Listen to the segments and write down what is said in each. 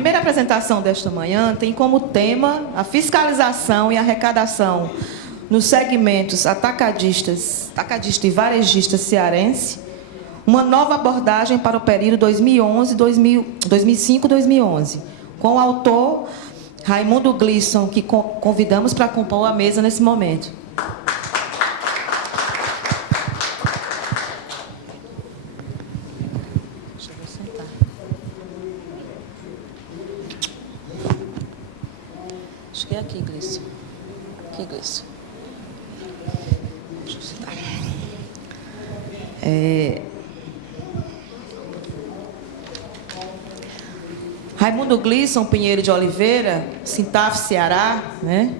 primeira apresentação desta manhã tem como tema a fiscalização e arrecadação nos segmentos atacadista e varejista cearense, uma nova abordagem para o período 2005-2011, com o autor Raimundo Glisson, que convidamos para compor a mesa nesse momento. Acho que é aqui, Gleice. Aqui, Gleice. Deixa eu citar. Raimundo Glisson Pinheiro de Oliveira, Sintaf, Ceará, né?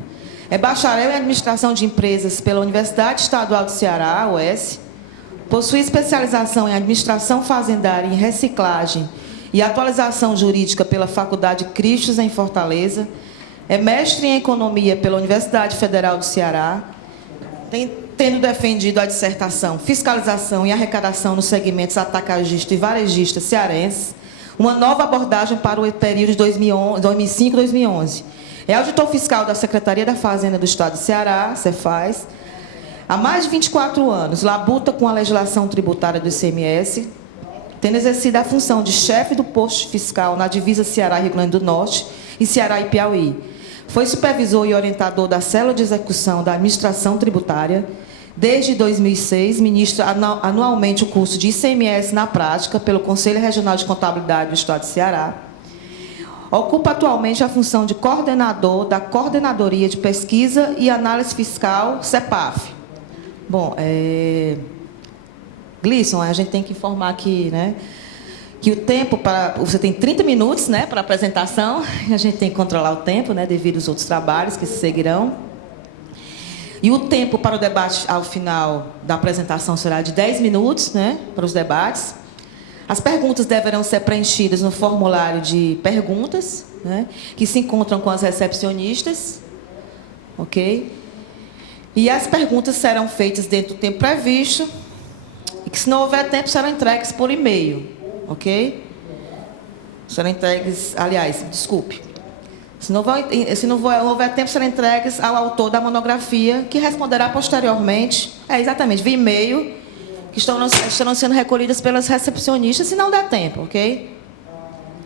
É bacharel em Administração de Empresas pela Universidade Estadual do Ceará, UES. Possui especialização em Administração Fazendária em Reciclagem e Atualização Jurídica pela Faculdade Cristos, em Fortaleza. É mestre em Economia pela Universidade Federal do Ceará, tendo defendido a dissertação Fiscalização e Arrecadação nos segmentos atacadista e varejista cearense, uma nova abordagem para o período de 2005-2011. É auditor fiscal da Secretaria da Fazenda do Estado do Ceará, Cefaz. Há mais de 24 anos, labuta com a legislação tributária do ICMS, tendo exercido a função de chefe do posto fiscal na divisa Ceará-Rio Grande do Norte e Ceará e Piauí. Foi supervisor e orientador da Célula de Execução da Administração Tributária. Desde 2006, ministra anualmente o curso de ICMS na prática pelo Conselho Regional de Contabilidade do Estado de Ceará. Ocupa atualmente a função de coordenador da Coordenadoria de Pesquisa e Análise Fiscal, CEPAF. Bom, Glisson, a gente tem que informar aqui, né, que o tempo para... Você tem 30 minutos, né, para a apresentação, e a gente tem que controlar o tempo, né, devido aos outros trabalhos que se seguirão. E o tempo para o debate ao final da apresentação será de 10 minutos, né, para os debates. As perguntas deverão ser preenchidas no formulário de perguntas, né, que se encontram com as recepcionistas, ok? E as perguntas serão feitas dentro do tempo previsto, e que, se não houver tempo, serão entregues por e-mail, ok? Serão entregues, aliás, desculpe. Se não houver tempo, serão entregues ao autor da monografia, que responderá posteriormente, exatamente, via e-mail, que estarão sendo recolhidas pelas recepcionistas, se não der tempo, ok?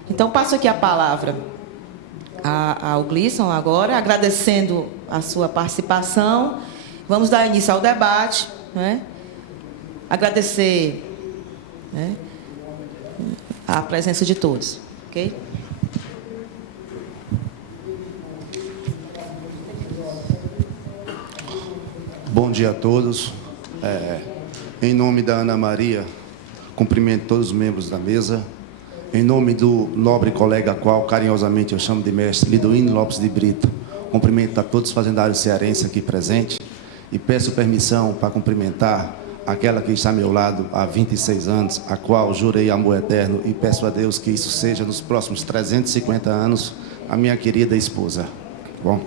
Então, passo aqui a palavra ao Glisson agora, agradecendo a sua participação. Vamos dar início ao debate, né? Agradecer, né, a presença de todos, ok? Bom dia a todos. Em nome da Ana Maria, cumprimento todos os membros da mesa. Em nome do nobre colega, a qual carinhosamente eu chamo de mestre, Lidoíno Lopes de Brito, cumprimento a todos os fazendários cearenses aqui presentes e peço permissão para cumprimentar aquela que está ao meu lado há 26 anos, a qual jurei amor eterno e peço a Deus que isso seja nos próximos 350 anos, a minha querida esposa. Bom,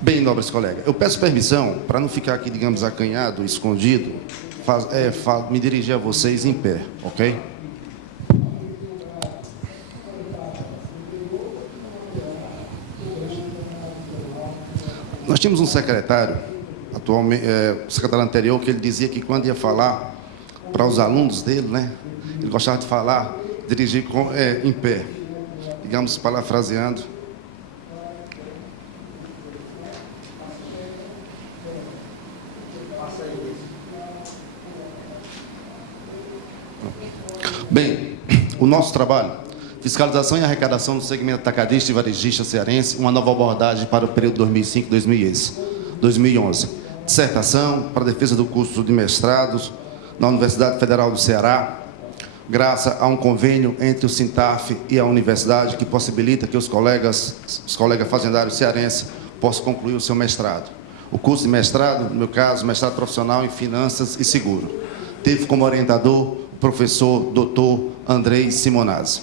bem, nobres colegas, eu peço permissão para não ficar aqui, digamos, acanhado, escondido, me dirigir a vocês em pé, ok? Nós tínhamos um secretário, atualmente, o secretário anterior, que ele dizia que quando ia falar para os alunos dele, né, ele gostava de falar, dirigir em pé, digamos, parafraseando. Bem, o nosso trabalho, fiscalização e arrecadação no segmento atacadista e varejista cearense, uma nova abordagem para o período 2005-2011. Dissertação para a defesa do curso de mestrados na Universidade Federal do Ceará, graças a um convênio entre o Sintaf e a universidade que possibilita que os colegas fazendários cearenses possam concluir o seu mestrado. O curso de mestrado, no meu caso, mestrado profissional em Finanças e Seguro. Teve como orientador o professor Dr. Andrei Simonazzi.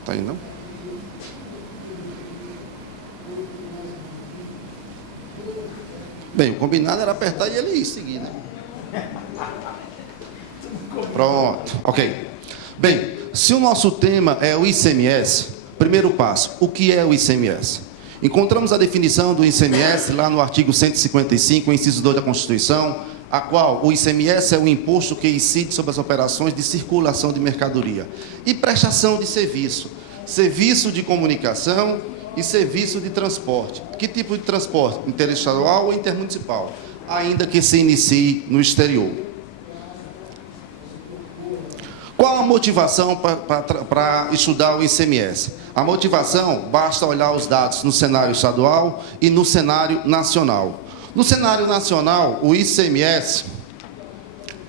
Está aí, não? Bem, o combinado era apertar e ele ir seguir, né? Pronto, ok. Bem, se o nosso tema é o ICMS, primeiro passo, o que é o ICMS? Encontramos a definição do ICMS lá no artigo 155, inciso 2 da Constituição, a qual o ICMS é o imposto que incide sobre as operações de circulação de mercadoria e prestação de serviço, serviço de comunicação e serviço de transporte. Que tipo de transporte? Interestadual ou intermunicipal? Ainda que se inicie no exterior. Qual a motivação para estudar o ICMS? A motivação, basta olhar os dados no cenário estadual e no cenário nacional. No cenário nacional, o ICMS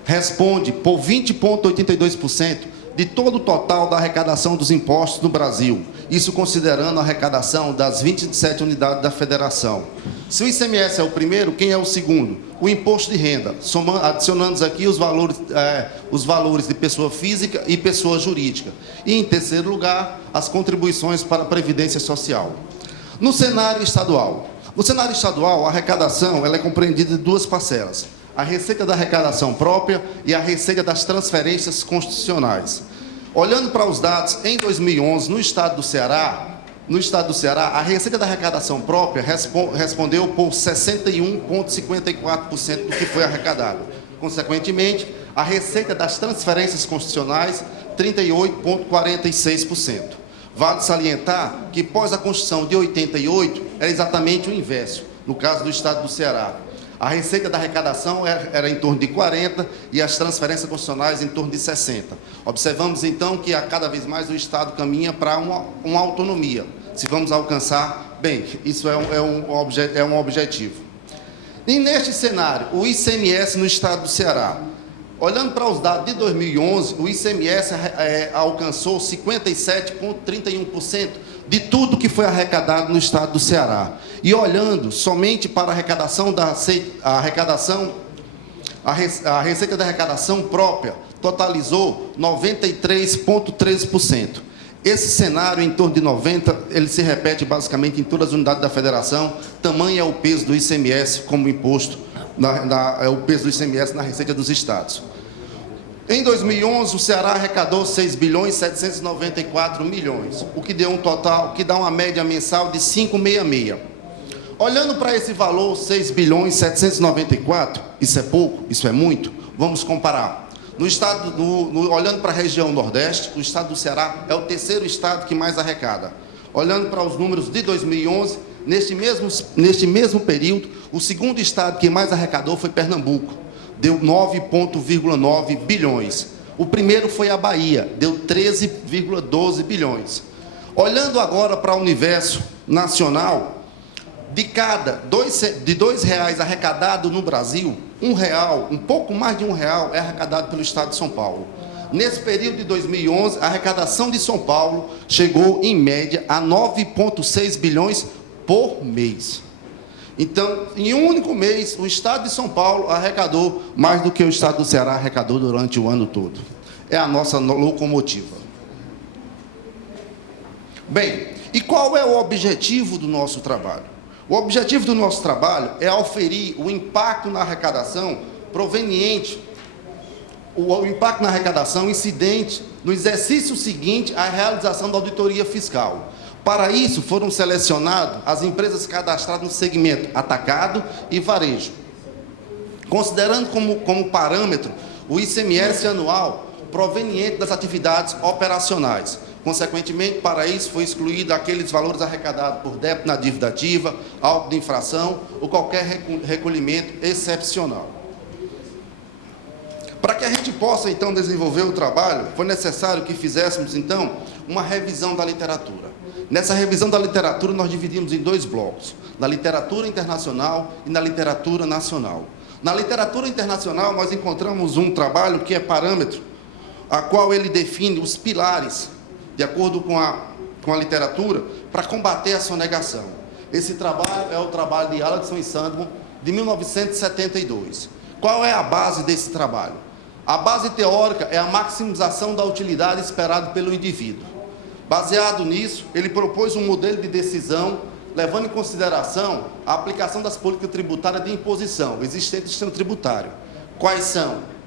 responde por 20,82% de todo o total da arrecadação dos impostos no Brasil, isso considerando a arrecadação das 27 unidades da federação. Se o ICMS é o primeiro, quem é o segundo? O imposto de renda, adicionando aqui os valores de pessoa física e pessoa jurídica. E, em terceiro lugar, as contribuições para a Previdência Social. No cenário estadual, a arrecadação ela é compreendida em duas parcelas. A receita da arrecadação própria e a receita das transferências constitucionais. Olhando para os dados, em 2011, no estado do Ceará, a receita da arrecadação própria respondeu por 61,54% do que foi arrecadado. Consequentemente, a receita das transferências constitucionais, 38,46%. Vale salientar que, pós a Constituição de 88, era exatamente o inverso, no caso do estado do Ceará. A receita da arrecadação era em torno de 40% e as transferências constitucionais em torno de 60%. Observamos, então, que a cada vez mais o Estado caminha para uma autonomia. Se vamos alcançar, bem, isso é um objetivo. E neste cenário, o ICMS no estado do Ceará. Olhando para os dados de 2011, o ICMS alcançou 57,31% de tudo que foi arrecadado no estado do Ceará. E olhando somente para a receita da arrecadação própria, totalizou 93,13%. Esse cenário, em torno de 90%, ele se repete basicamente em todas as unidades da federação. Tamanho é o peso do ICMS como imposto, é o peso do ICMS na receita dos estados. Em 2011, o Ceará arrecadou 6 bilhões 794 milhões, o que deu um total, que dá uma média mensal de 5,66. Olhando para esse valor, 6 bilhões 794, isso é pouco, isso é muito, vamos comparar. Olhando para a região Nordeste, o estado do Ceará é o terceiro estado que mais arrecada. Olhando para os números de 2011, neste mesmo período, o segundo estado que mais arrecadou foi Pernambuco, deu 9,9 bilhões. O primeiro foi a Bahia, deu 13,12 bilhões. Olhando agora para o universo nacional, de R$2 arrecadado no Brasil, R$1, um pouco mais de R$1 é arrecadado pelo estado de São Paulo. Nesse período de 2011, a arrecadação de São Paulo chegou, em média, a 9,6 bilhões por mês. Então, em um único mês, o estado de São Paulo arrecadou mais do que o estado do Ceará arrecadou durante o ano todo. É a nossa locomotiva. Bem, e qual é o objetivo do nosso trabalho? O objetivo do nosso trabalho é auferir o impacto na arrecadação proveniente, o impacto na arrecadação incidente no exercício seguinte à realização da auditoria fiscal. Para isso, foram selecionadas as empresas cadastradas no segmento atacado e varejo, considerando como parâmetro o ICMS anual proveniente das atividades operacionais. Consequentemente, para isso, foi excluído aqueles valores arrecadados por débito na dívida ativa, auto de infração ou qualquer recolhimento excepcional. Para que a gente possa, então, desenvolver o trabalho, foi necessário que fizéssemos, então, uma revisão da literatura. Nessa revisão da literatura, nós dividimos em dois blocos, na literatura internacional e na literatura nacional. Na literatura internacional, nós encontramos um trabalho que é parâmetro, a qual ele define os pilares, de acordo com a literatura, para combater a sonegação. Esse trabalho é o trabalho de Alexson e Sandman, de 1972. Qual é a base desse trabalho? A base teórica é a maximização da utilidade esperada pelo indivíduo. Baseado nisso, ele propôs um modelo de decisão, levando em consideração a aplicação das políticas tributárias de imposição existentes no sistema tributário. Quais são?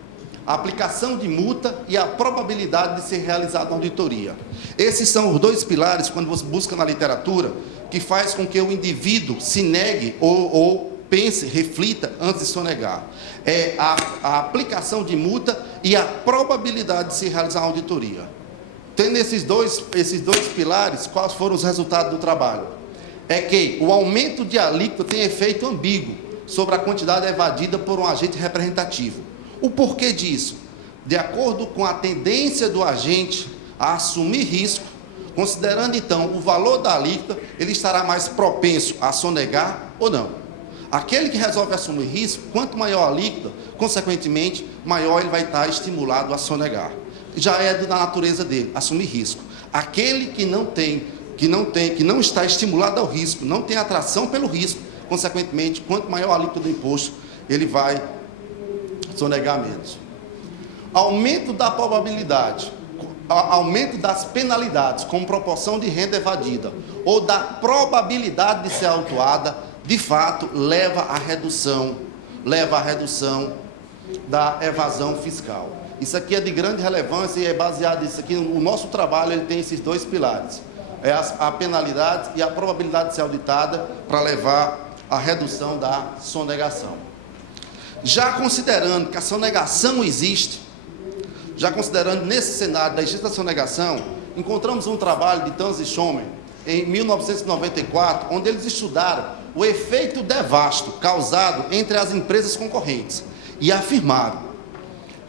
a aplicação de multa e a probabilidade de ser realizada uma auditoria. Esses são os dois pilares, quando você busca na literatura, que faz com que o indivíduo se negue ou pense, reflita antes de sonegar. É a aplicação de multa e a probabilidade de se realizar uma auditoria. Tendo esses dois pilares, quais foram os resultados do trabalho? É que o aumento de alíquota tem efeito ambíguo sobre a quantidade evadida por um agente representativo. O porquê disso? De acordo com a tendência do agente a assumir risco, considerando então o valor da alíquota, ele estará mais propenso a sonegar ou não. Aquele que resolve assumir risco, quanto maior a alíquota, consequentemente, maior ele vai estar estimulado a sonegar. Já é da natureza dele, assumir risco. Aquele que não está estimulado ao risco, não tem atração pelo risco, consequentemente, quanto maior a alíquota do imposto, ele vai sonegar menos. Aumento da probabilidade, aumento das penalidades com proporção de renda evadida ou da probabilidade de ser autuada, de fato, leva à redução da evasão fiscal. Isso aqui é de grande relevância e é baseado nisso aqui. O nosso trabalho ele tem esses dois pilares. É a penalidade e a probabilidade de ser auditada para levar à redução da sonegação. Já considerando que a sonegação existe, já considerando nesse cenário da existência da sonegação, encontramos um trabalho de Tanz e Schomer, em 1994, onde eles estudaram o efeito devasto causado entre as empresas concorrentes e afirmaram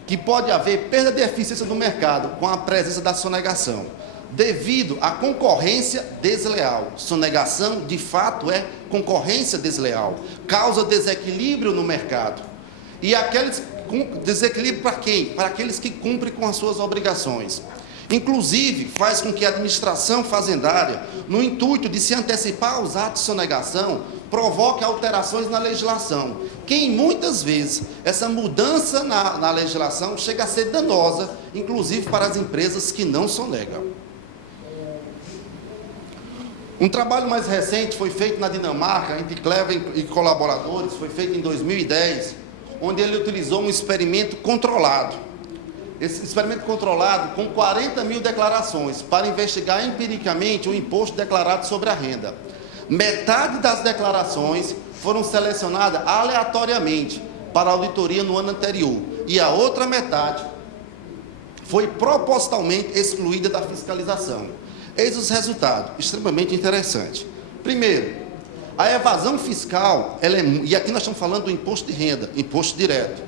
que pode haver perda de eficiência do mercado com a presença da sonegação, devido à concorrência desleal. Sonegação, de fato, é concorrência desleal, causa desequilíbrio no mercado. E desequilíbrio para quem? Para aqueles que cumprem com as suas obrigações. Inclusive, faz com que a administração fazendária, no intuito de se antecipar aos atos de sonegação, provoque alterações na legislação, que muitas vezes essa mudança na legislação chega a ser danosa, inclusive para as empresas que não sonegam. Um trabalho mais recente foi feito na Dinamarca, entre Clever e colaboradores, foi feito em 2010, onde ele utilizou um experimento controlado. Esse experimento controlado com 40 mil declarações para investigar empiricamente o imposto declarado sobre a renda. Metade das declarações foram selecionadas aleatoriamente para a auditoria no ano anterior e a outra metade foi propositalmente excluída da fiscalização. Eis os resultados, extremamente interessantes. Primeiro, a evasão fiscal, e aqui nós estamos falando do imposto de renda, imposto direto.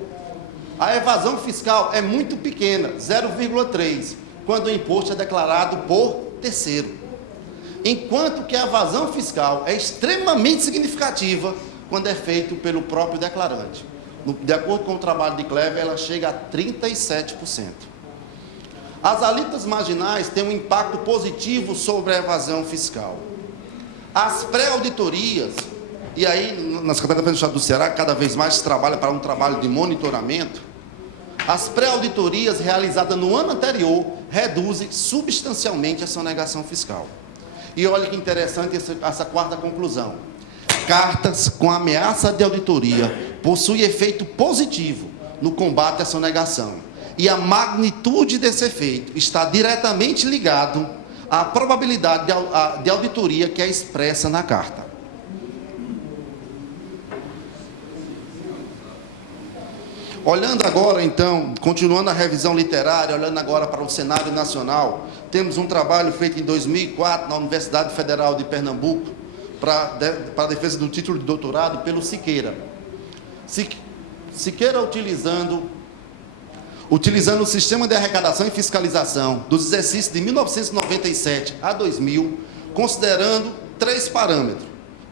A evasão fiscal é muito pequena, 0,3, quando o imposto é declarado por terceiro. Enquanto que a evasão fiscal é extremamente significativa quando é feito pelo próprio declarante. De acordo com o trabalho de Clever, ela chega a 37%. As alíquotas marginais têm um impacto positivo sobre a evasão fiscal. As pré-auditorias, e aí, na Secretaria do Estado do Ceará, cada vez mais se trabalha para um trabalho de monitoramento. As pré-auditorias realizadas no ano anterior reduzem substancialmente a sonegação fiscal. E olha que interessante essa quarta conclusão. Cartas com ameaça de auditoria possuem efeito positivo no combate à sonegação. E a magnitude desse efeito está diretamente ligado à probabilidade de auditoria que é expressa na carta. Olhando agora, então, continuando a revisão literária, olhando agora para o cenário nacional, temos um trabalho feito em 2004 na Universidade Federal de Pernambuco para a defesa do título de doutorado pelo Siqueira. Siqueira utilizando o sistema de arrecadação e fiscalização dos exercícios de 1997 a 2000, considerando 3 parâmetros: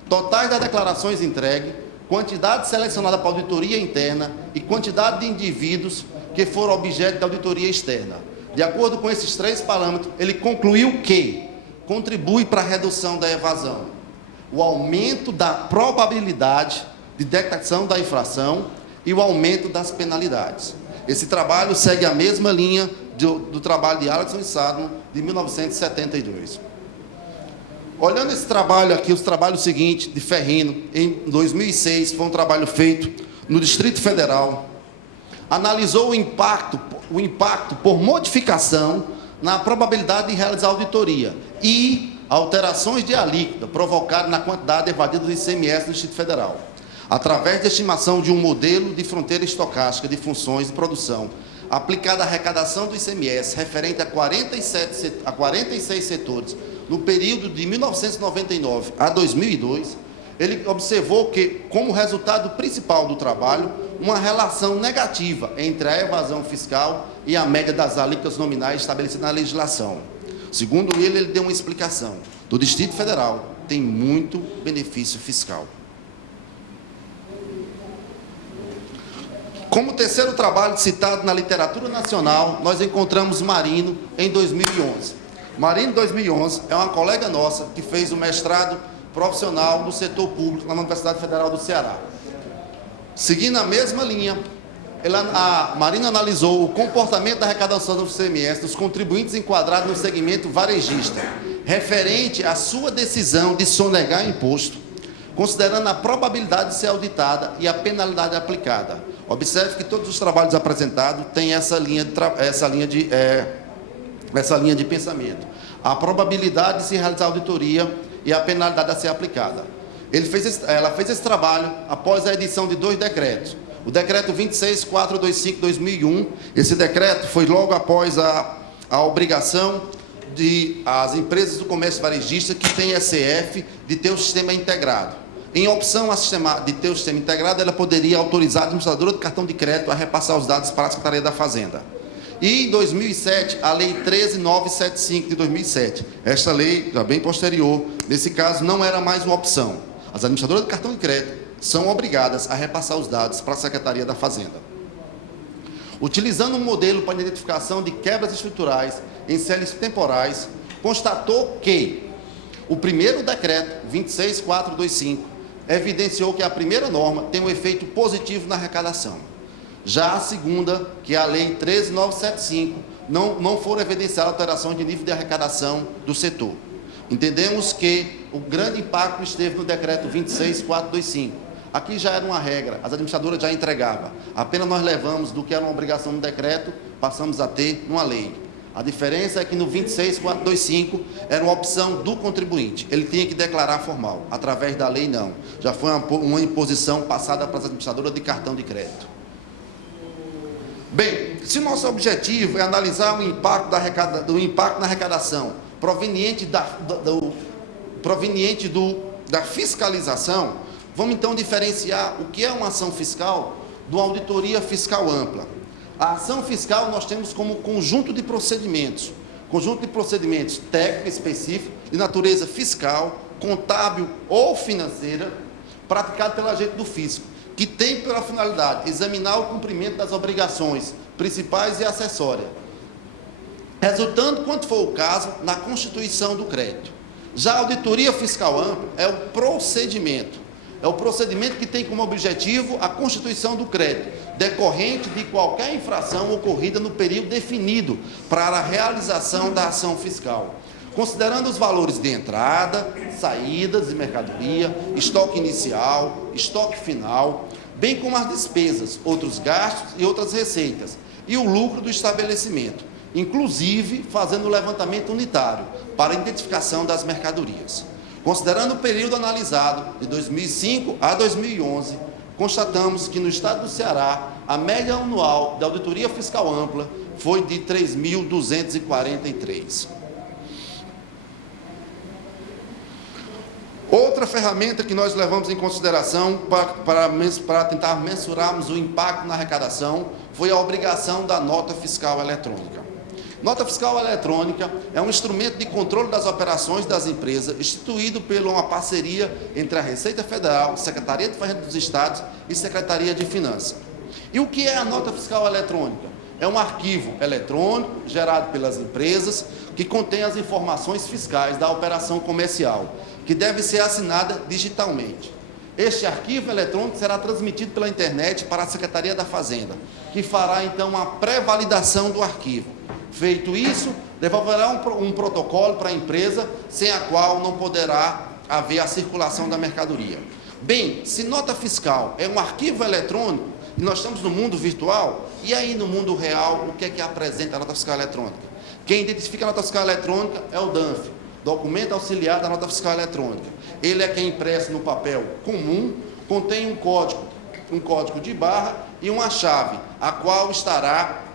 totais das declarações entregues, quantidade selecionada para auditoria interna e quantidade de indivíduos que foram objeto de auditoria externa. De acordo com esses 3 parâmetros, ele concluiu que contribui para a redução da evasão, o aumento da probabilidade de detecção da infração e o aumento das penalidades. Esse trabalho segue a mesma linha do trabalho de Alisson e Sadman, de 1972. Olhando esse trabalho aqui, os trabalhos seguintes, de Ferrino, em 2006, foi um trabalho feito no Distrito Federal, analisou o impacto por modificação na probabilidade de realizar auditoria e alterações de alíquota provocadas na quantidade evadida do ICMS do Distrito Federal, através da estimação de um modelo de fronteira estocástica de funções de produção aplicada à arrecadação do ICMS referente a 46 setores no período de 1999 a 2002, ele observou que, como resultado principal do trabalho, uma relação negativa entre a evasão fiscal e a média das alíquotas nominais estabelecidas na legislação. Segundo ele deu uma explicação. Do Distrito Federal tem muito benefício fiscal. Como terceiro trabalho citado na literatura nacional, nós encontramos Marino em 2011. Marino, em 2011, é uma colega nossa que fez o mestrado profissional no setor público na Universidade Federal do Ceará. Seguindo a mesma linha, a Marina analisou o comportamento da arrecadação do ICMS dos contribuintes enquadrados no segmento varejista, referente à sua decisão de sonegar imposto, considerando a probabilidade de ser auditada e a penalidade aplicada. Observe que todos os trabalhos apresentados têm essa linha de pensamento. A probabilidade de se realizar auditoria e a penalidade a ser aplicada. Ela fez esse trabalho após a edição de 2 decretos. O decreto 26425/2001, esse decreto foi logo após a obrigação de as empresas do comércio varejista que têm ECF de ter o sistema integrado. Em opção de ter o sistema integrado, ela poderia autorizar a administradora do cartão de crédito a repassar os dados para a Secretaria da Fazenda. E, em 2007, a Lei 13975 de 2007. Esta lei, já bem posterior, nesse caso, não era mais uma opção. As administradoras do cartão de crédito são obrigadas a repassar os dados para a Secretaria da Fazenda. Utilizando um modelo para identificação de quebras estruturais em séries temporais, constatou que o primeiro decreto, 26425, evidenciou que a primeira norma tem um efeito positivo na arrecadação. Já a segunda, que é a Lei 13975, não foram evidenciadas alterações de nível de arrecadação do setor. Entendemos que o grande impacto esteve no decreto 26425. Aqui já era uma regra, as administradoras já entregavam. Apenas nós levamos do que era uma obrigação no decreto, passamos a ter numa lei. A diferença é que no 26425 era uma opção do contribuinte. Ele tinha que declarar formal. Através da lei, não. Já foi uma imposição passada para as administradoras de cartão de crédito. Bem, se o nosso objetivo é analisar o impacto na arrecadação proveniente da fiscalização, vamos então diferenciar o que é uma ação fiscal de uma auditoria fiscal ampla. A ação fiscal nós temos como conjunto de procedimentos técnicos específicos de natureza fiscal, contábil ou financeira, praticado pelo agente do fisco, que tem pela finalidade examinar o cumprimento das obrigações principais e acessórias, resultando, quanto for o caso, na constituição do crédito. Já a auditoria fiscal ampla é o procedimento que tem como objetivo a constituição do crédito, decorrente de qualquer infração ocorrida no período definido para a realização da ação fiscal, considerando os valores de entrada, saídas de mercadoria, estoque inicial, estoque final, bem como as despesas, outros gastos e outras receitas, e o lucro do estabelecimento, inclusive fazendo o levantamento unitário para a identificação das mercadorias. Considerando o período analisado, de 2005 a 2011, constatamos que no estado do Ceará, a média anual da auditoria fiscal ampla foi de 3.243. Outra ferramenta que nós levamos em consideração para tentar mensurarmos o impacto na arrecadação foi a obrigação da nota fiscal eletrônica. Nota fiscal eletrônica é um instrumento de controle das operações das empresas instituído por uma parceria entre a Receita Federal, Secretaria de Fazenda dos Estados e Secretaria de Finanças. E o que é a nota fiscal eletrônica? É um arquivo eletrônico gerado pelas empresas que contém as informações fiscais da operação comercial, que deve ser assinada digitalmente. Este arquivo eletrônico será transmitido pela internet para a Secretaria da Fazenda, que fará então uma pré-validação do arquivo. Feito isso, devolverá um protocolo para a empresa, sem a qual não poderá haver a circulação da mercadoria. Bem, se nota fiscal é um arquivo eletrônico, E nós estamos no mundo virtual, e aí no mundo real, o que é que apresenta a nota fiscal eletrônica? Quem identifica a nota fiscal eletrônica é o DANF, documento auxiliar da nota fiscal eletrônica. Ele é quem impresso no papel comum, contém um código de barra e uma chave, a qual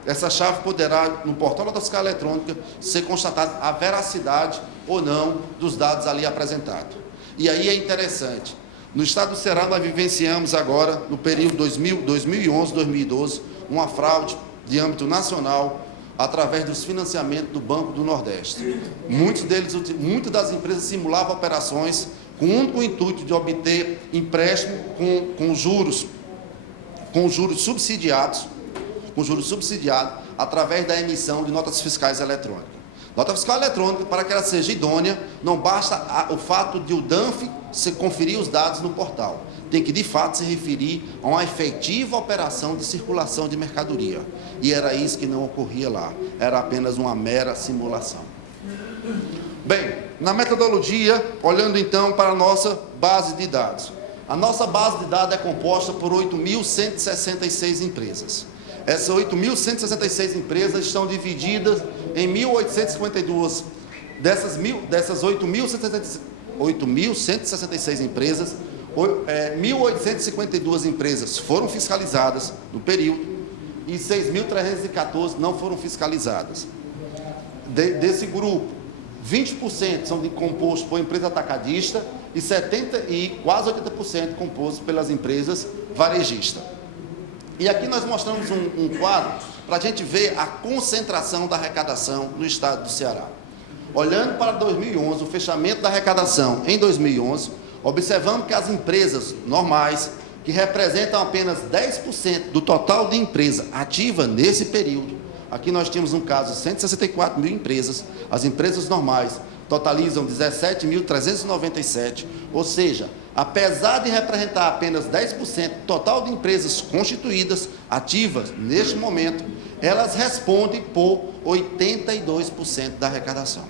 essa chave poderá, no portal da nota fiscal eletrônica, ser constatada a veracidade ou não dos dados ali apresentados. E aí é interessante, no estado do Ceará nós vivenciamos agora, no período 2011-2012, uma fraude de âmbito nacional, através dos financiamentos do Banco do Nordeste. Muitas das empresas simulavam operações com o único intuito de obter empréstimo com juros subsidiados, através da emissão de notas fiscais eletrônicas. Nota fiscal eletrônica, para que ela seja idônea, não basta o fato de o DANF se conferir os dados no portal. Tem que, de fato, se referir a uma efetiva operação de circulação de mercadoria. E era isso que não ocorria lá. Era apenas uma mera simulação. Bem, na metodologia, olhando então para a nossa base de dados. A nossa base de dados é composta por 8.166 empresas. Essas 8.166 empresas estão divididas em 1.852. Dessas 8.166 empresas, 1.852 empresas foram fiscalizadas no período e 6.314 não foram fiscalizadas. Desse grupo, 20% são compostos por empresa atacadista e quase 80% compostos pelas empresas varejistas. E aqui nós mostramos um quadro para a gente ver a concentração da arrecadação no estado do Ceará. Olhando para 2011, o fechamento da arrecadação em 2011, observamos que as empresas normais, que representam apenas 10% do total de empresa ativa nesse período, aqui nós tínhamos um caso de 164 mil empresas, as empresas normais totalizam 17.397, ou seja, apesar de representar apenas 10% total de empresas constituídas, ativas, neste momento, elas respondem por 82% da arrecadação.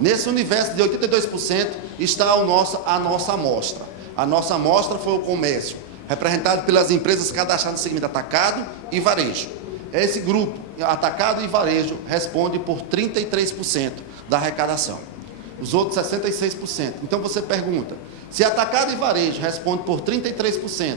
Nesse universo de 82% está a nossa amostra. A nossa amostra foi o comércio, representado pelas empresas cadastradas no segmento atacado e varejo. Esse grupo, atacado e varejo, responde por 33% da arrecadação. Os outros 66%. Então você pergunta, se atacado e varejo responde por 33%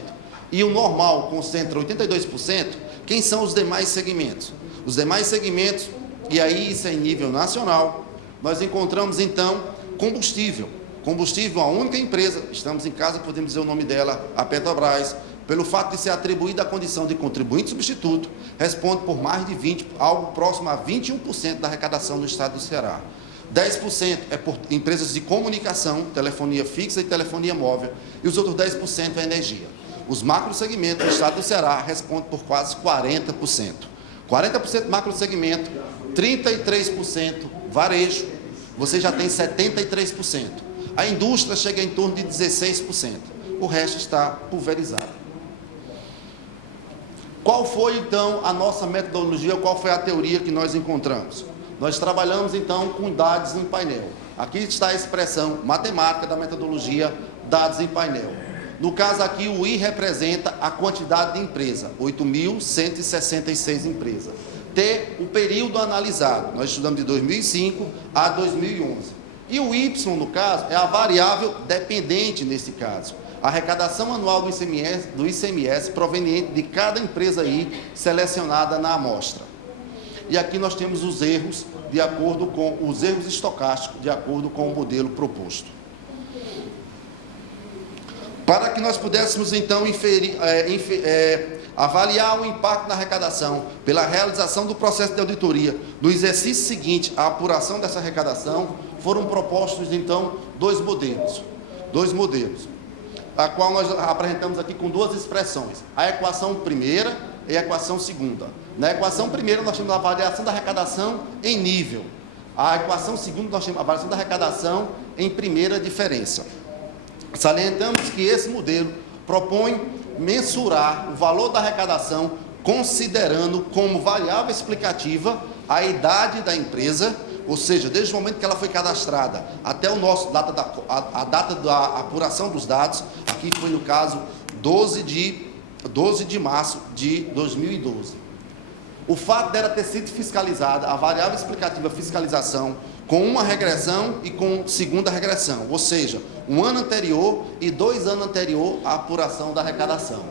e o normal concentra 82%, quem são os demais segmentos? Os demais segmentos, e aí isso é em nível nacional, nós encontramos então combustível. Combustível, a única empresa, estamos em casa, podemos dizer o nome dela, a Petrobras, pelo fato de ser atribuída a condição de contribuinte substituto, responde por mais de 20%, algo próximo a 21% da arrecadação do estado do Ceará. 10% é por empresas de comunicação, telefonia fixa e telefonia móvel, e os outros 10% é energia. Os macrosegmentos do estado do Ceará respondem por quase 40%. 40% macrosegmento, 33% varejo, você já tem 73%. A indústria chega em torno de 16%. O resto está pulverizado. Qual foi, então, a nossa metodologia, qual foi a teoria que nós encontramos? Nós trabalhamos, então, com dados em painel. Aqui está a expressão matemática da metodologia dados em painel. No caso aqui, o I representa a quantidade de empresa, 8.166 empresas. T, o período analisado. Nós estudamos de 2005 a 2011. E o Y, no caso, é a variável dependente nesse caso. A arrecadação anual do ICMS proveniente de cada empresa aí selecionada na amostra. E aqui nós temos os erros de acordo com os erros estocásticos, de acordo com o modelo proposto. Para que nós pudéssemos então avaliar o impacto na arrecadação pela realização do processo de auditoria, no exercício seguinte, a apuração dessa arrecadação, foram propostos então dois modelos, a qual nós apresentamos aqui com duas expressões, a equação primeira e a equação segunda. Na equação primeira, nós temos a variação da arrecadação em nível. A equação segunda, nós temos a variação da arrecadação em primeira diferença. Salientamos que esse modelo propõe mensurar o valor da arrecadação considerando como variável explicativa a idade da empresa, ou seja, desde o momento que ela foi cadastrada até a data da apuração dos dados, aqui foi no caso 12 de 12 de março de 2012. O fato dela ter sido fiscalizada, a variável explicativa fiscalização, com uma regressão e com segunda regressão, ou seja, um ano anterior e 2 anos anterior à apuração da arrecadação.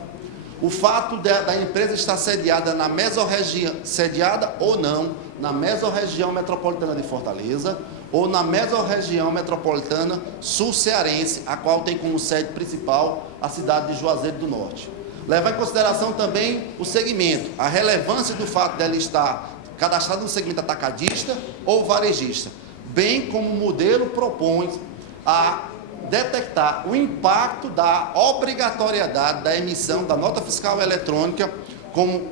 O fato da empresa estar sediada na mesorregião, sediada ou não, na mesorregião metropolitana de Fortaleza, ou na mesorregião metropolitana sul-cearense, a qual tem como sede principal a cidade de Juazeiro do Norte. Leva em consideração também o segmento, a relevância do fato dela estar cadastrada no segmento atacadista ou varejista, bem como o modelo propõe a detectar o impacto da obrigatoriedade da emissão da nota fiscal eletrônica, como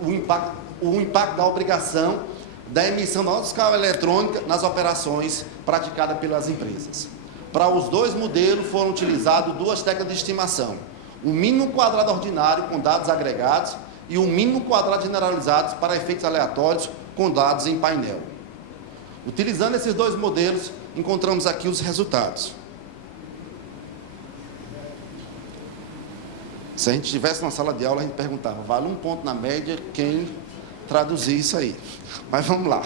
o impacto da obrigação da emissão da nota fiscal eletrônica nas operações praticadas pelas empresas. Para os 2 modelos foram utilizadas 2 técnicas de estimação: o mínimo quadrado ordinário com dados agregados e o mínimo quadrado generalizado para efeitos aleatórios com dados em painel. Utilizando esses 2 modelos, encontramos aqui os resultados. Se a gente estivesse numa sala de aula, a gente perguntava, vale 1 ponto na média quem traduzir isso aí. Mas vamos lá.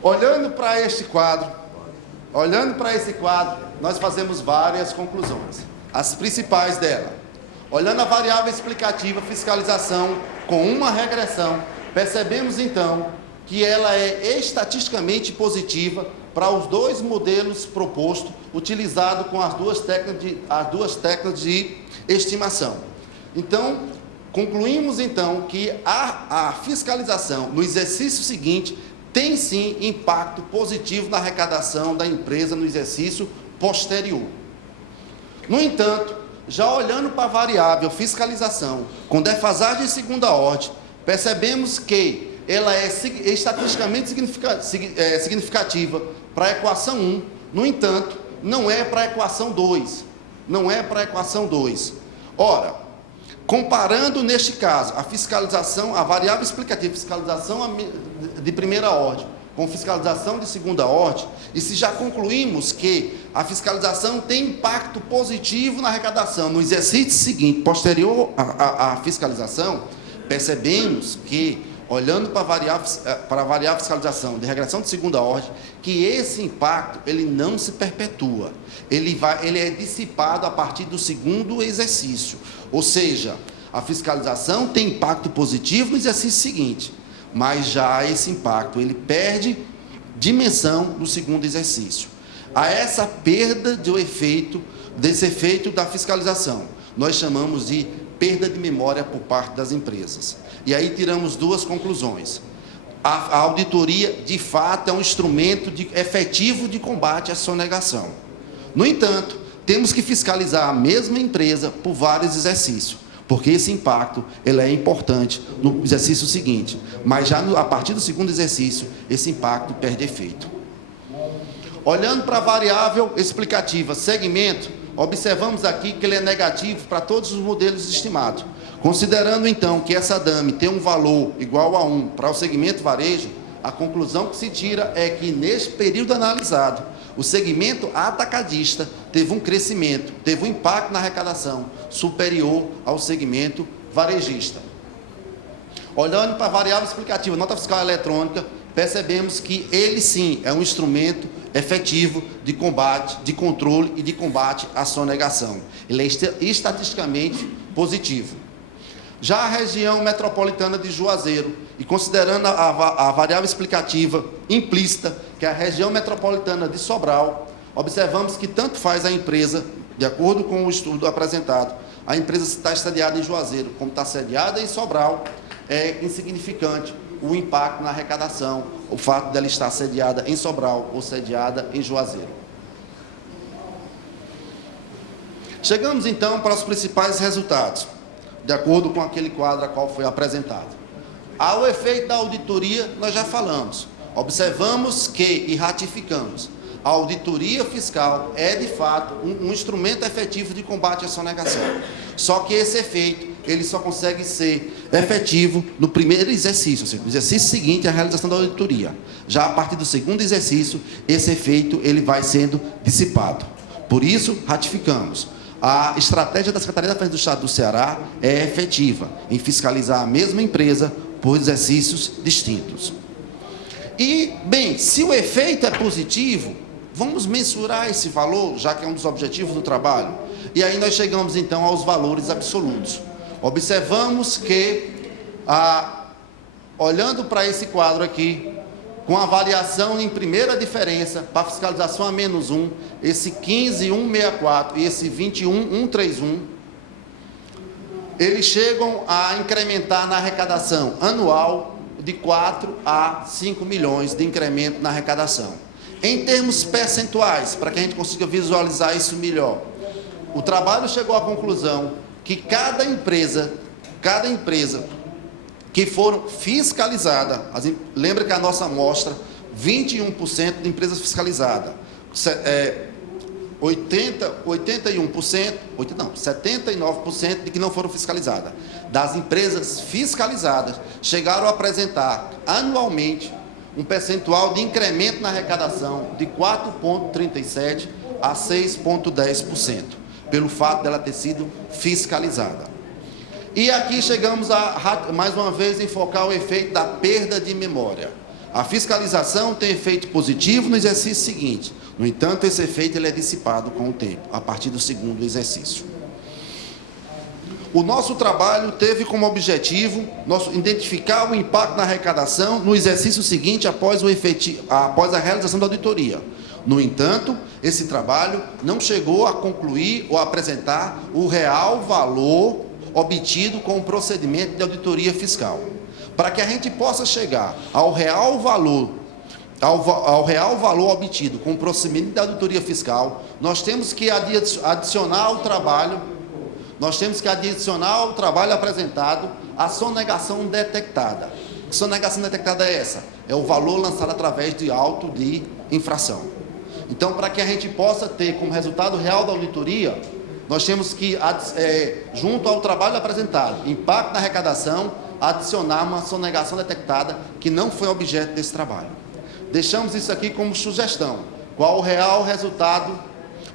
Olhando para esse quadro, nós fazemos várias conclusões. As principais dela. Olhando a variável explicativa fiscalização com uma regressão, percebemos então que ela é estatisticamente positiva para os 2 modelos propostos, utilizado com as duas técnicas de estimação. Então, concluímos então que a fiscalização no exercício seguinte tem sim impacto positivo na arrecadação da empresa no exercício posterior. No entanto, já olhando para a variável fiscalização com defasagem em segunda ordem, percebemos que ela é estatisticamente significativa para a equação 1, no entanto, não é para a equação 2. Ora, comparando neste caso a fiscalização, a variável explicativa, fiscalização de primeira ordem com fiscalização de segunda ordem, e se já concluímos que a fiscalização tem impacto positivo na arrecadação no exercício seguinte, posterior à fiscalização, percebemos que, olhando para a variável fiscalização de regressão de segunda ordem, que esse impacto ele não se perpetua, ele é dissipado a partir do segundo exercício, ou seja, a fiscalização tem impacto positivo no exercício seguinte, mas já esse impacto ele perde dimensão no segundo exercício. A essa perda desse efeito da fiscalização, nós chamamos de perda de memória por parte das empresas. E aí tiramos 2 conclusões. A auditoria, de fato, é um instrumento efetivo de combate à sonegação. No entanto, temos que fiscalizar a mesma empresa por vários exercícios, porque esse impacto ele é importante no exercício seguinte, mas já a partir do segundo exercício, esse impacto perde efeito. Olhando para a variável explicativa segmento, observamos aqui que ele é negativo para todos os modelos estimados. Considerando então que essa DAME tem um valor igual a 1 para o segmento varejo, a conclusão que se tira é que neste período analisado, o segmento atacadista teve um crescimento, teve um impacto na arrecadação superior ao segmento varejista. Olhando para a variável explicativa, nota fiscal eletrônica, percebemos que ele sim é um instrumento efetivo de combate, de controle e de combate à sonegação. Ele é estatisticamente positivo. Já a região metropolitana de Juazeiro, e considerando a variável explicativa implícita, que é a região metropolitana de Sobral, observamos que tanto faz a empresa, de acordo com o estudo apresentado, a empresa está sediada em Juazeiro, como está sediada em Sobral, é insignificante o impacto na arrecadação, o fato dela estar sediada em Sobral ou sediada em Juazeiro. Chegamos então para os principais resultados, de acordo com aquele quadro a qual foi apresentado. Ao efeito da auditoria, nós já falamos. Observamos e ratificamos. A auditoria fiscal é, de fato, um instrumento efetivo de combate à sonegação. Só que esse efeito, ele só consegue ser efetivo no primeiro exercício, ou seja, no exercício seguinte à realização da auditoria. Já a partir do segundo exercício, esse efeito ele vai sendo dissipado. Por isso, ratificamos. a estratégia da Secretaria da Fazenda do Estado do Ceará é efetiva em fiscalizar a mesma empresa por exercícios distintos. E, bem, se o efeito é positivo, vamos mensurar esse valor, já que é um dos objetivos do trabalho. E aí nós chegamos, então, aos valores absolutos. Observamos que, olhando para esse quadro aqui, com a variação em primeira diferença, para fiscalização a -1, esse 15.164 e esse 21.131, eles chegam a incrementar na arrecadação anual de 4 a 5 milhões de incremento na arrecadação. Em termos percentuais, para que a gente consiga visualizar isso melhor, o trabalho chegou à conclusão que cada empresa que foram fiscalizadas, lembra que a nossa amostra, 21% de empresas fiscalizadas, 79% de que não foram fiscalizadas. Das empresas fiscalizadas, chegaram a apresentar anualmente um percentual de incremento na arrecadação de 4,37% a 6,10%, pelo fato dela ter sido fiscalizada. E aqui chegamos a, mais uma vez, enfocar o efeito da perda de memória. A fiscalização tem efeito positivo no exercício seguinte. No entanto, esse efeito ele é dissipado com o tempo, a partir do segundo exercício. O nosso trabalho teve como objetivo identificar o impacto na arrecadação no exercício seguinte após a realização da auditoria. No entanto, esse trabalho não chegou a concluir ou a apresentar o real valor obtido com o procedimento de auditoria fiscal. Para que a gente possa chegar ao real valor obtido com o procedimento de auditoria fiscal, nós temos que adicionar ao trabalho apresentado a sonegação detectada. Que sonegação detectada é essa? É o valor lançado através de auto de infração. Então, para que a gente possa ter como resultado real da auditoria, nós temos que, junto ao trabalho apresentado, impacto na arrecadação, adicionar uma sonegação detectada que não foi objeto desse trabalho. Deixamos isso aqui como sugestão. Qual o real resultado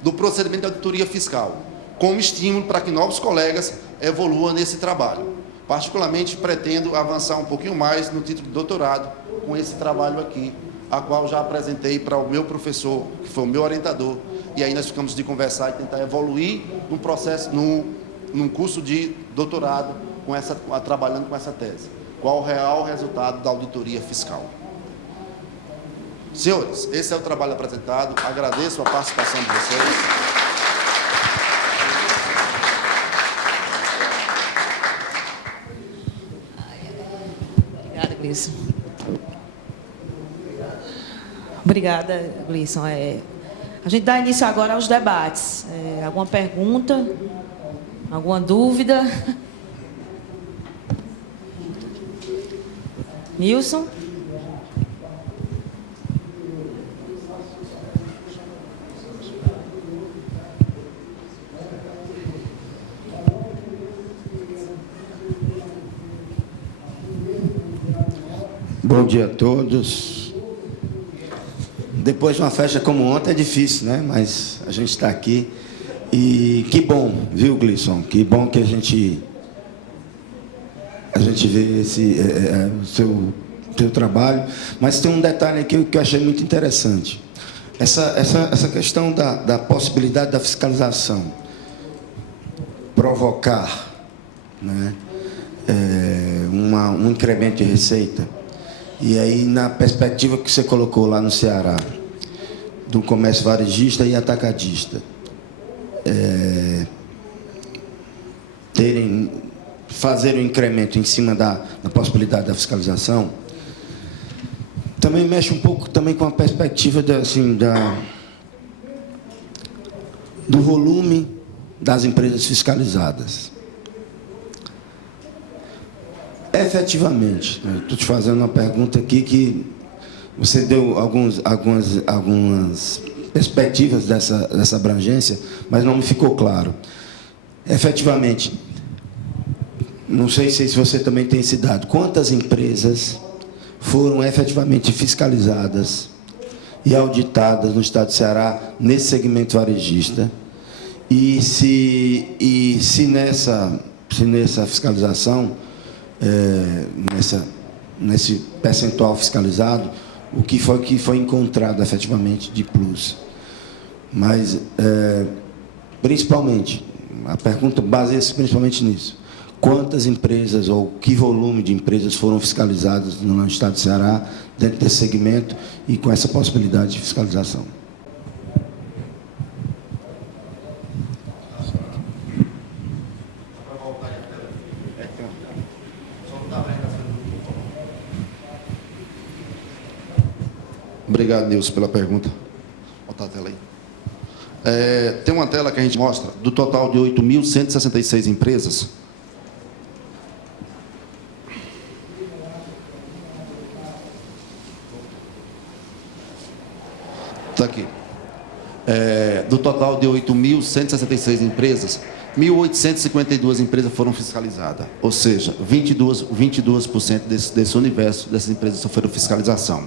do procedimento de auditoria fiscal? Como estímulo para que novos colegas evoluam nesse trabalho. Particularmente, pretendo avançar um pouquinho mais no título de doutorado com esse trabalho aqui, a qual já apresentei para o meu professor, que foi o meu orientador, e aí nós ficamos de conversar e tentar evoluir num processo, num curso de doutorado, trabalhando com essa tese. Qual o real resultado da auditoria fiscal? Senhores, esse é o trabalho apresentado. Agradeço a participação de vocês. Obrigada, Gleison. Obrigada, Gleison. A gente dá início agora aos debates. Alguma pergunta? Alguma dúvida? Nilson? Bom dia a todos. Depois de uma festa como ontem é difícil, né? Mas a gente está aqui. E que bom, viu, Gleison? Que bom que a gente vê o seu trabalho. Mas tem um detalhe aqui que eu achei muito interessante. Essa questão da possibilidade da fiscalização provocar, né, um incremento de receita. E aí, na perspectiva que você colocou lá no Ceará, do comércio varejista e atacadista, fazer um incremento em cima da possibilidade da fiscalização, também mexe um pouco também com a perspectiva do volume das empresas fiscalizadas. Efetivamente, estou te fazendo uma pergunta aqui que você deu algumas perspectivas dessa abrangência, mas não me ficou claro. Efetivamente, não sei se você também tem esse dado, quantas empresas foram efetivamente fiscalizadas e auditadas no estado do Ceará nesse segmento varejista, E se nessa fiscalização, nesse percentual fiscalizado, o que foi encontrado efetivamente de plus. Mas, principalmente, a pergunta baseia-se principalmente nisso. Quantas empresas ou que volume de empresas foram fiscalizadas no estado do Ceará, dentro desse segmento e com essa possibilidade de fiscalização? Obrigado, Nilson, pela pergunta. Vou botar a tela aí. Tem uma tela que a gente mostra do total de 8.166 empresas. Está aqui. Do total de 8.166 empresas, 1.852 empresas foram fiscalizadas. Ou seja, 22% desse universo dessas empresas sofreram fiscalização.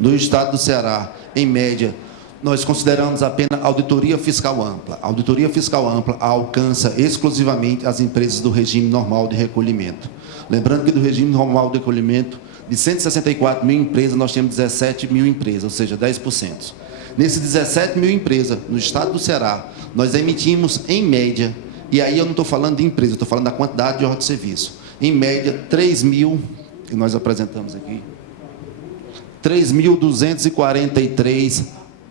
No estado do Ceará, em média, nós consideramos apenas auditoria fiscal ampla. A auditoria fiscal ampla alcança exclusivamente as empresas do regime normal de recolhimento. Lembrando que do regime normal de recolhimento, de 164 mil empresas, nós temos 17 mil empresas, ou seja, 10%. Nesses 17 mil empresas, no estado do Ceará, nós emitimos, em média, e aí eu não estou falando de empresa, eu estou falando da quantidade de ordem de serviço. Em média, 3.000, que nós apresentamos aqui, 3.243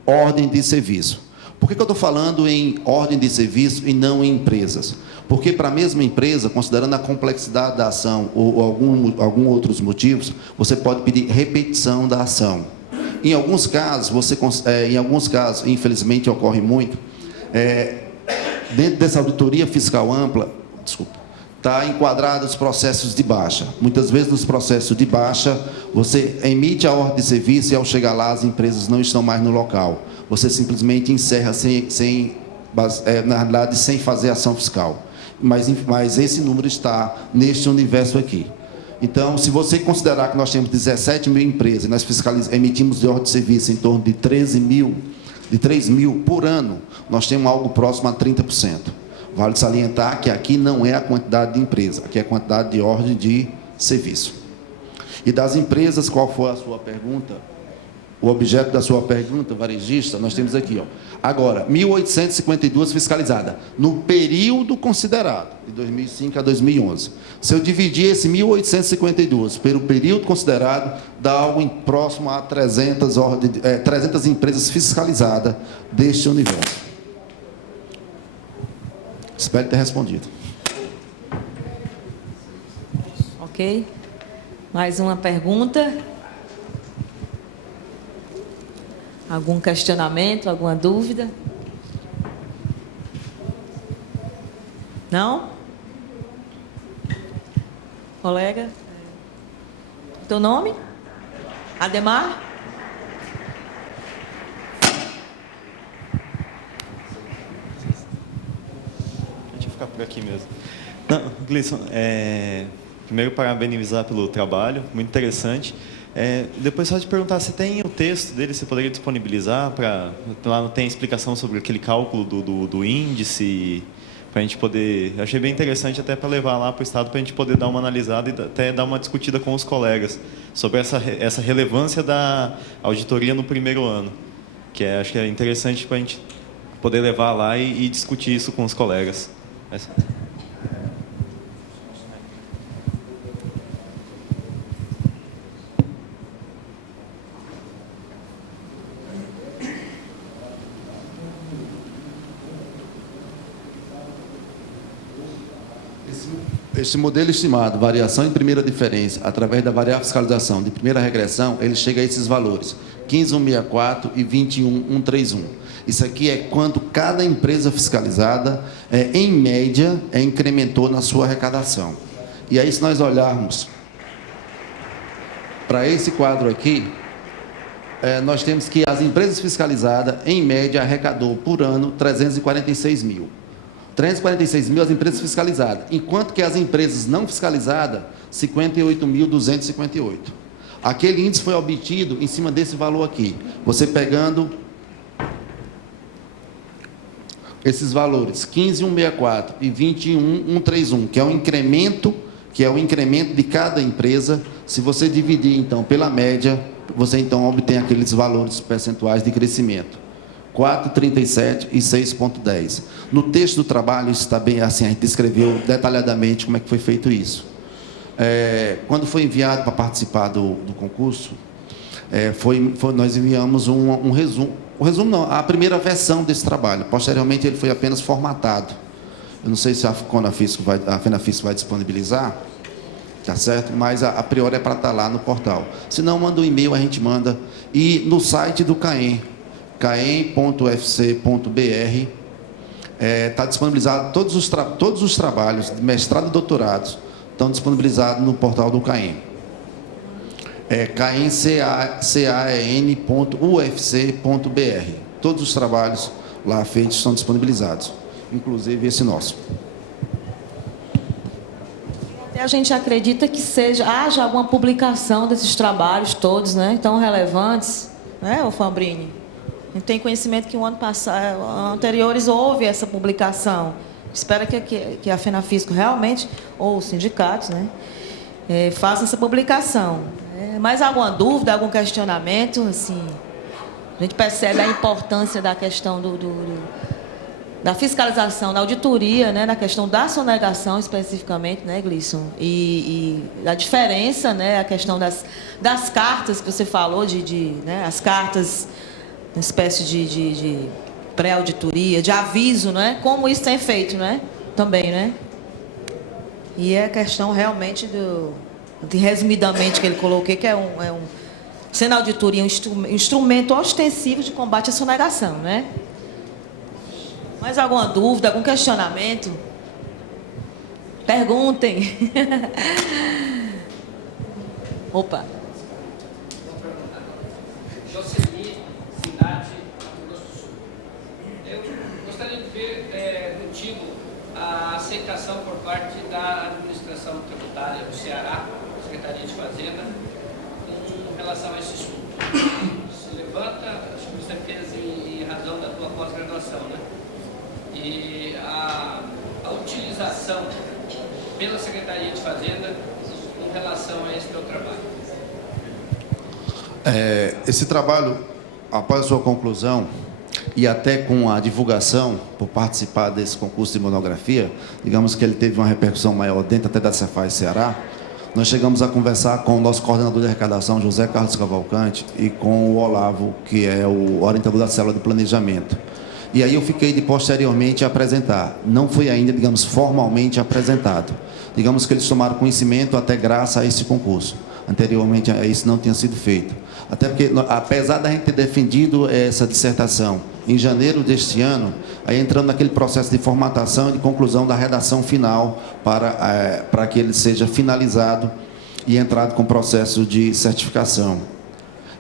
ordens de serviço. Por que eu estou falando em ordem de serviço e não em empresas? Porque para a mesma empresa, considerando a complexidade da ação ou algum outros motivos, você pode pedir repetição da ação. Em alguns casos, infelizmente ocorre muito, dentro dessa auditoria fiscal ampla, está enquadrado os processos de baixa. Muitas vezes, nos processos de baixa, você emite a ordem de serviço e, ao chegar lá, as empresas não estão mais no local. Você simplesmente encerra na realidade, sem fazer ação fiscal. Mas esse número está neste universo aqui. Então, se você considerar que nós temos 17 mil empresas, nós emitimos de ordem de serviço em torno de 3 mil por ano, nós temos algo próximo a 30%. Vale salientar que aqui não é a quantidade de empresa, aqui é a quantidade de ordem de serviço. E das empresas, qual foi a sua pergunta? O objeto da sua pergunta, varejista, nós temos aqui, ó. Agora, 1.852 fiscalizadas, no período considerado, de 2005 a 2011. Se eu dividir esse 1.852 pelo período considerado, dá algo próximo a 300 empresas fiscalizadas deste universo. Espero ter respondido. Ok. Mais uma pergunta? Algum questionamento, alguma dúvida? Não? Colega? Teu nome? Ademar? Deixa eu ficar por aqui mesmo. Não, Gleison, primeiro parabenizar pelo trabalho, muito interessante. Depois só te perguntar, se tem o texto dele, você poderia disponibilizar para lá não tem explicação sobre aquele cálculo do índice, para a gente poder... Eu achei bem interessante até para levar lá para o Estado, para a gente poder dar uma analisada e até dar uma discutida com os colegas sobre essa relevância da auditoria no primeiro ano, que acho que é interessante para a gente poder levar lá e discutir isso com os colegas. Esse modelo estimado, variação em primeira diferença, através da variável fiscalização de primeira regressão, ele chega a esses valores, 15.164 e 21.131. Isso aqui é quanto cada empresa fiscalizada, em média, incrementou na sua arrecadação. E aí, se nós olharmos para esse quadro aqui, nós temos que as empresas fiscalizadas, em média, arrecadou por ano 346 mil. 346 mil as empresas fiscalizadas, enquanto que as empresas não fiscalizadas, 58.258. Aquele índice foi obtido em cima desse valor aqui. Você pegando esses valores 15.164 e 21.131, que é o incremento de cada empresa, se você dividir, então, pela média, você, então, obtém aqueles valores percentuais de crescimento. 4,37 e 6,10. No texto do trabalho, isso está bem assim, a gente descreveu detalhadamente como é que foi feito isso. Quando foi enviado para participar do concurso, nós enviamos um resumo. O resumo não, a primeira versão desse trabalho. Posteriormente, ele foi apenas formatado. Eu não sei se a FENAFISC vai disponibilizar, tá certo? Mas a priori é para estar lá no portal. Se não, manda um e-mail, a gente manda. E no site do CAEM, caem.fc.br, está disponibilizado todos os trabalhos de mestrado e doutorados, estão disponibilizados no portal do CAEM. caen.ufc.br. Todos os trabalhos lá feitos estão disponibilizados, inclusive esse nosso. A gente acredita que haja alguma publicação desses trabalhos todos, né, tão relevantes, né, ô Fambrini? A gente tem conhecimento que o ano passado, anteriores, houve essa publicação. Espero que a FENAFISC realmente, ou os sindicatos, né, façam essa publicação. Mais alguma dúvida, algum questionamento? Assim, a gente percebe a importância da questão da fiscalização, da auditoria, né, na questão da sonegação especificamente, né, Gleison? E a diferença, né, a questão das cartas que você falou, né, as cartas, uma espécie de pré-auditoria, de aviso, né? Como isso tem feito, né? Também, né? E é a questão realmente resumidamente que ele coloquei, que sendo a auditoria um instrumento ostensivo de combate à sonegação, né? Mais alguma dúvida, algum questionamento? Perguntem. Opa. Jocely, cidade Mato Grosso do Sul. Eu gostaria de ver contigo a aceitação por parte da administração tributária do Ceará, Secretaria de Fazenda, com relação a esse assunto. Se levanta, acho que você fez em razão da tua pós-graduação, né? E a utilização pela Secretaria de Fazenda com relação a esse teu trabalho. Esse trabalho, após a sua conclusão, e até com a divulgação, por participar desse concurso de monografia, digamos que ele teve uma repercussão maior dentro até da Cefaz Ceará, nós chegamos a conversar com o nosso coordenador de arrecadação, José Carlos Cavalcante, e com o Olavo, que é o orientador da célula de planejamento. E aí eu fiquei de posteriormente apresentar. Não foi ainda, digamos, formalmente apresentado. Digamos que eles tomaram conhecimento até graças a esse concurso. Anteriormente, isso não tinha sido feito. Até porque, apesar da gente ter defendido essa dissertação em janeiro deste ano, aí entrando naquele processo de formatação e de conclusão da redação final para que ele seja finalizado e entrado com o processo de certificação.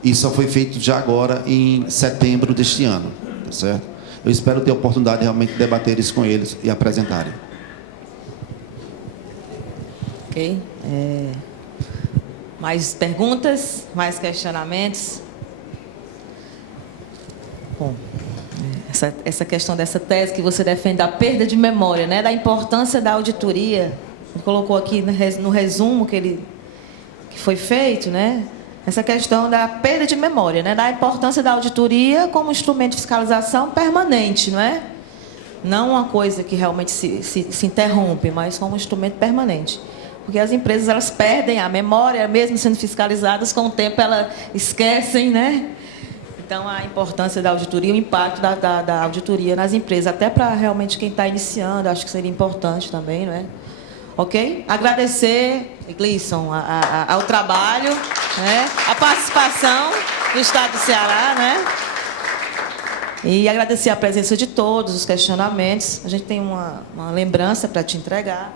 Isso só foi feito já agora em setembro deste ano, tá certo? Eu espero ter a oportunidade de realmente debater isso com eles e apresentarem. Ok. Mais perguntas? Mais questionamentos? Bom, essa questão dessa tese que você defende da perda de memória, né, da importância da auditoria, ele colocou aqui no resumo que foi feito, né, essa questão da perda de memória, né, da importância da auditoria como instrumento de fiscalização permanente, não é? Não uma coisa que realmente se interrompe, mas como um instrumento permanente. Porque as empresas, elas perdem a memória, mesmo sendo fiscalizadas, com o tempo elas esquecem, né? Então, a importância da auditoria, o impacto da auditoria nas empresas, até para realmente quem está iniciando, acho que seria importante também, não é? Ok? Agradecer, Gleison, ao trabalho, né? A participação do Estado do Ceará, né? E agradecer a presença de todos, os questionamentos. A gente tem uma lembrança para te entregar.